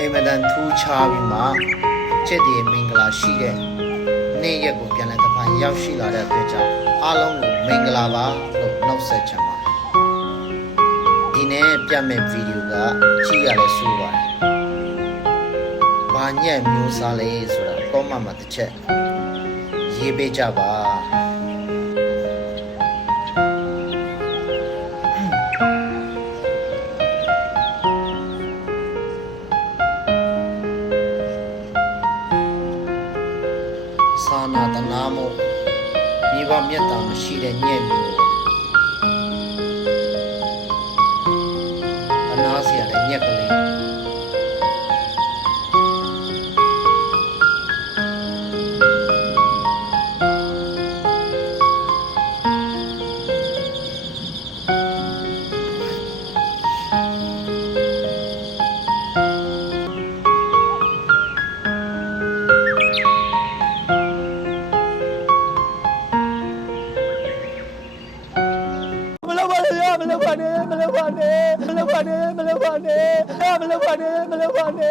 အိမ်မတန်ထူးခြားပြီးမှချစ်တဲ့မင်္ဂလာရှိတဲ့နေ့ရက်ကိုပြန်လည်တစ်ပိုင်းရောက်ရှိလာတဲ့အတွက်ကြောင့်အားလုံးကိုမင်္ဂလာပါလို့နှုတ်ဆက်ချင်ပါတယ်ဒီနေ့ပြမယ့်ဗီဒီယိုကကြည့်ရလဲဆိုပါတယ်ဘာညက်မျိုးစားလဲဆိုတာကောမမှာတစ်ချက်ရေးပေးကြပါစာနာတနာမှုမိဘမျက်တာမရှိတဲ့ညက်မျိုးအနာစရာလည်းညက်ကလေးမလုပ်ပါနဲ့မလုပ်ပါနဲ့